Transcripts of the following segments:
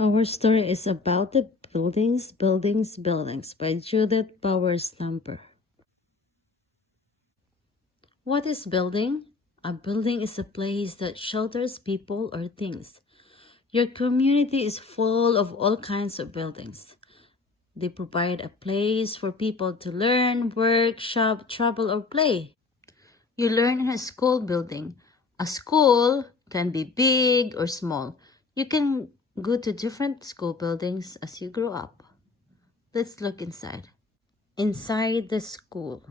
Our story is about the buildings by Judith Bauer. What is building? A building is a place that shelters people or things. Your community is full of all kinds of buildings. They provide a place for people to learn, work, shop, travel, or play. You learn in a school building. A school can be big or small. You can go to different school buildings as you grow up. Let's look inside. Inside the school.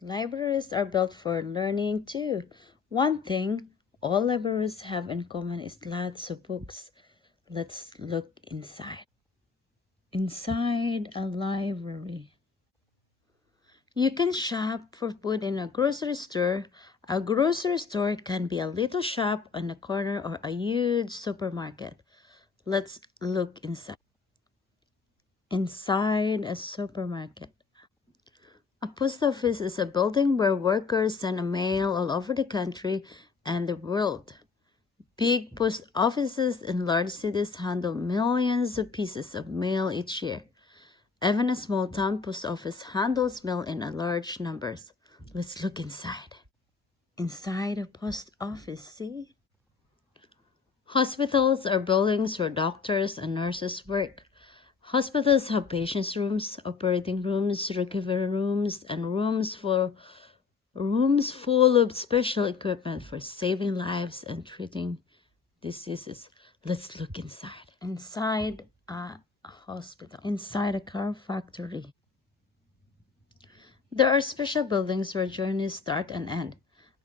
Libraries are built for learning too. One thing all libraries have in common is lots of books. Let's look inside. Inside a library. You can shop for food in a grocery store. A grocery store can be a little shop on a corner or a huge supermarket. Let's look inside. Inside a supermarket. A post office is a building where workers send a mail all over the country and the world. Big post offices in large cities handle millions of pieces of mail each year. Even a small town post office handles mail in large numbers. Let's look inside. Inside a post office, see? Hospitals are buildings where doctors and nurses work. Hospitals have patients' rooms, operating rooms, recovery rooms, and rooms full of special equipment for saving lives and treating diseases. Let's look inside. Inside a hospital. Inside a car factory. There are special buildings where journeys start and end.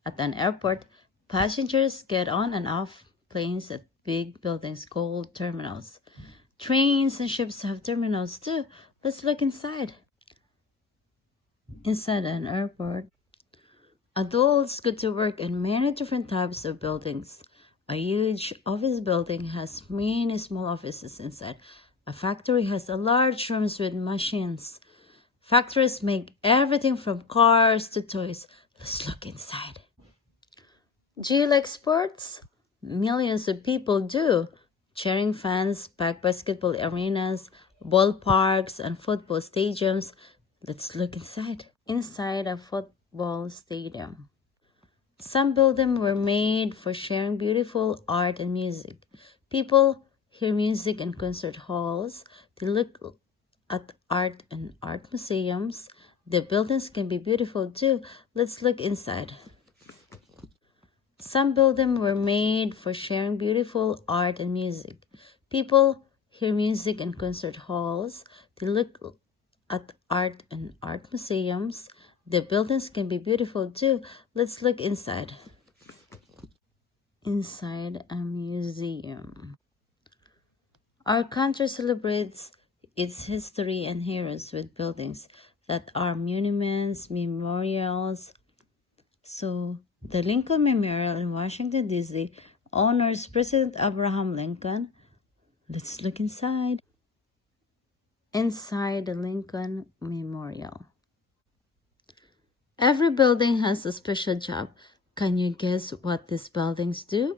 At an airport, passengers get on and off planes at big buildings called terminals. Trains and ships have terminals too. Let's look inside. Inside an airport, adults go to work in many different types of buildings. A huge office building has many small offices inside. A factory has large rooms with machines. Factories make everything from cars to toys. Let's look inside. Do you like sports? Millions of people do. Cheering fans pack basketball arenas, ballparks, and football stadiums. Let's look inside. Inside a football stadium. Some buildings were made for sharing beautiful art and music. People hear music in concert halls. They look at art in art museums. The buildings can be beautiful too. Let's look inside. Some buildings were made for sharing beautiful art and music. People hear music in concert halls. They look at art in art museums. The buildings can be beautiful too. Let's look inside. Inside a museum. Our country celebrates its history and heroes with buildings that are monuments, memorials. So, the Lincoln Memorial in Washington, D.C. honors President Abraham Lincoln. Let's look inside. Inside the Lincoln Memorial. Every building has a special job. Can you guess what these buildings do?